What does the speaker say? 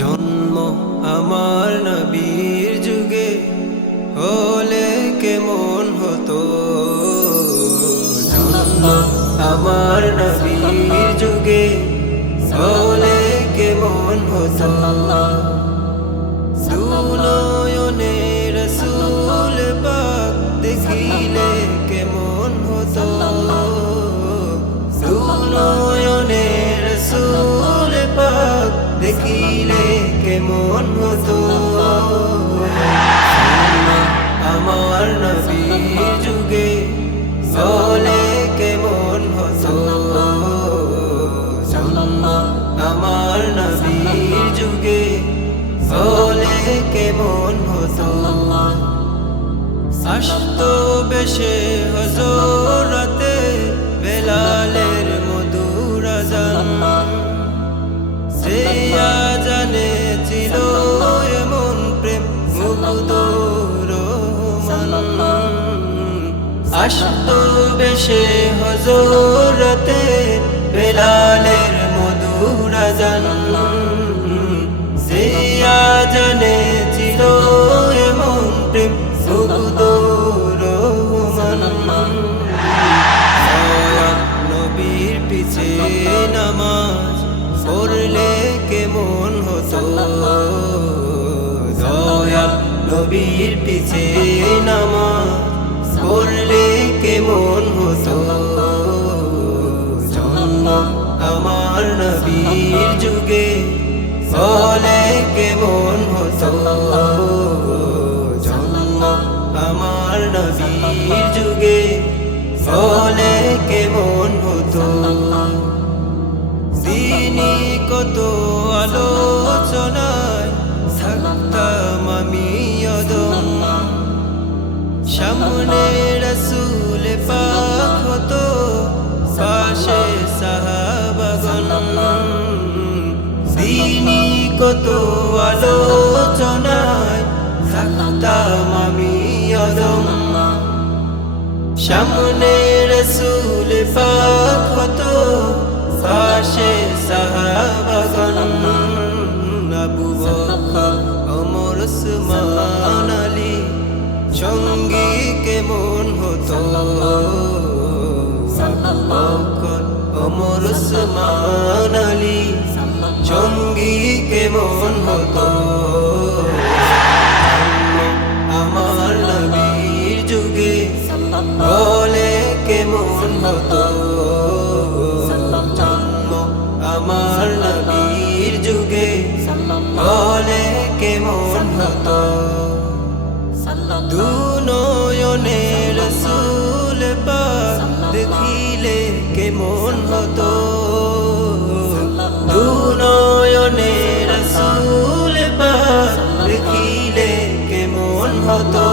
জন্ম আমার নবীর যুগে হলে কেমন হতো। জন্ম আমার নবীর যুগে হলে কেমন হতো। দুনয়নে রাসূল পাক দেখিলে কেমন হতো। দুনয়নে রাসূল পাক দেখিলে কেমন হতো। আমার নবীর যুগে হলে কেমন হতো। আমার নবীর যুগে হলে কেমন হতো। আসতো বেশে হযরতে বেলালের মধুর আযান। সে আযানে ছিল এমন প্রেম মুগ্ধ রহমান। আসতো বেশে হযরতে বেলালের মধুর আযান। সে আযানে ছিল এমন প্রেম মুগ্ধ রহমান। নবীর পিছে নামাজ পড়লে কেমন হতো। দয়াল নবীর পিছে নামাজ পড়লে কেমন হতো। জন্ম আমার নবীর যুগে হলে কেমন হতো। জন্ম আমার নবীর যুগে হলে কেমন হতো। দিনই কত আলোচনায় থাকতাম আমি অদম। সামনে রাসূল পাক হতো, পাশে সাহাবাগণ। দিনই কত আলোচনায় থাকতাম আমি অদম। সামনে রাসূল পাক হতো, পাশে সাহাবাগণ। আবু বকর ওমর ওসমান আলী সঙ্গী কেমন হতো। আবু বকর ওমর ওসমান আলী সঙ্গী কেমন হতো। আমার নবীর যুগে হলে কেমন হতো। আমার নবীর যুগে হলে কেমন হতো। দুনয়নে রাসূল পাক দেখিলে কেমন হতো। দুনয়নে রাসূল পাক দেখিলে কেমন হতো।